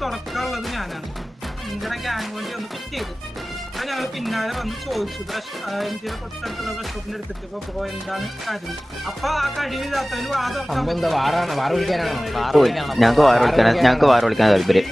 തുടക്കമുള്ളത് ഞാനാണ്. നിങ്ങളുടെ ഗ്യാങ് വേണ്ടി ഒന്ന് പിക്ക് ചെയ്തു. അപ്പൊ ഞങ്ങൾ പിന്നാലെ വന്ന് ചോദിച്ചു MTS തൊട്ടടുത്തുള്ള ബസ് സ്റ്റോപ്പിന്റെ അടുത്തിട്ട് ഇപ്പൊ എന്താണ് കാര്യം. അപ്പൊ ആ കഴിവില്ലാത്തവന് ഞങ്ങക്ക് വാറ വിളിക്കാൻ താല്പര്യം.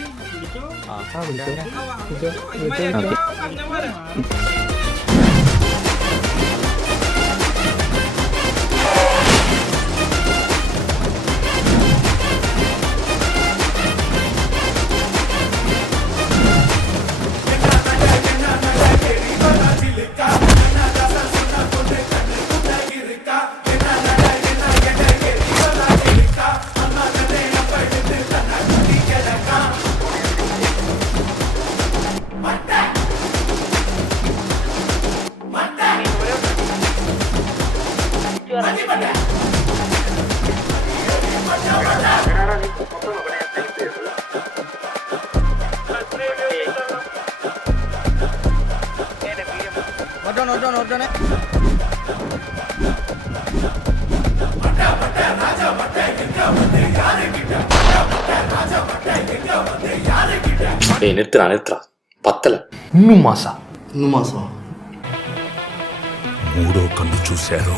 నిద్ర పత్తల మూడో కన్ను చూశారు.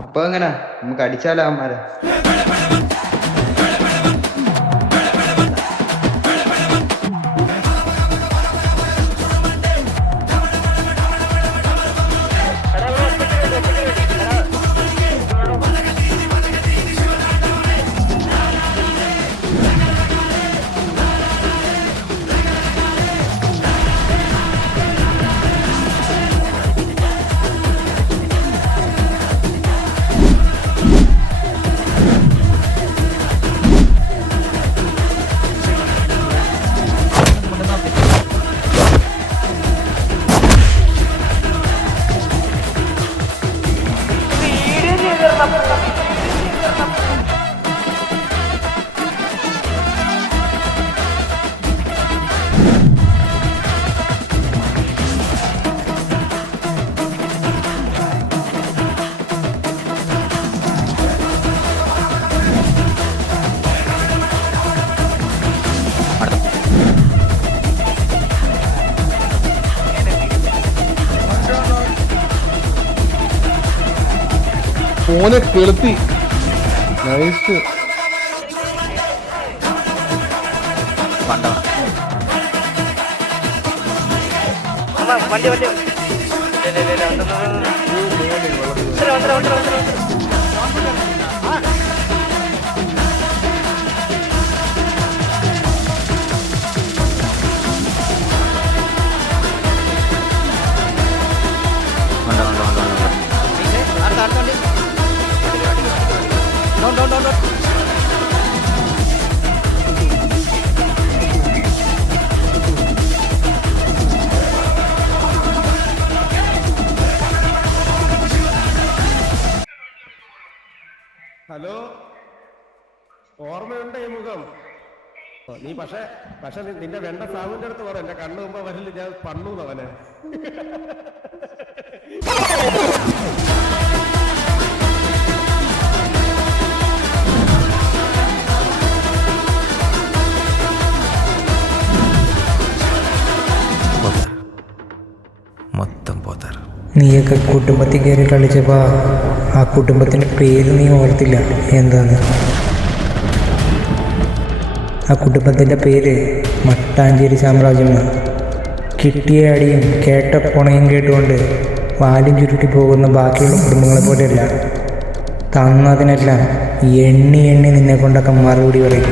അപ്പൊ എങ്ങനെ നമുക്ക് അടിച്ചാലോ അവന്മാരെ? ഫോനെ കെളുത്തി. നൈസ്. ഹലോ, ഓർമ്മയുണ്ട് ഈ മുഖം? നീ പക്ഷെ നിന്റെ വെണ്ട സാമിന്റെ അടുത്ത് പറ, എന്റെ കണ്ണു മുമ്പ് വരില്ല, ഞാൻ പണ്ണൂന്നവനെ. മൊത്തം പോതാർ. നീയൊക്കെ കുടുംബത്തിൽ കയറി കളിച്ചപ്പോ ആ കുടുംബത്തിന്റെ പേര് നീ ഓർത്തില്ല. എന്താണ് ആ കുടുംബത്തിന്റെ പേര്? മട്ടാഞ്ചേരി സാമ്രാജ്യമാണ്. കിട്ടിയ അടിയും കേട്ട പുണയും കേട്ടുകൊണ്ട് വാലും ചുരുട്ടി പോകുന്ന ബാക്കിയുള്ള കുടുംബങ്ങളെ പോലെയല്ല. തന്നതിനെല്ലാം എണ്ണി നിന്നെ കൊണ്ടൊക്കെ മറുപടി പറയും.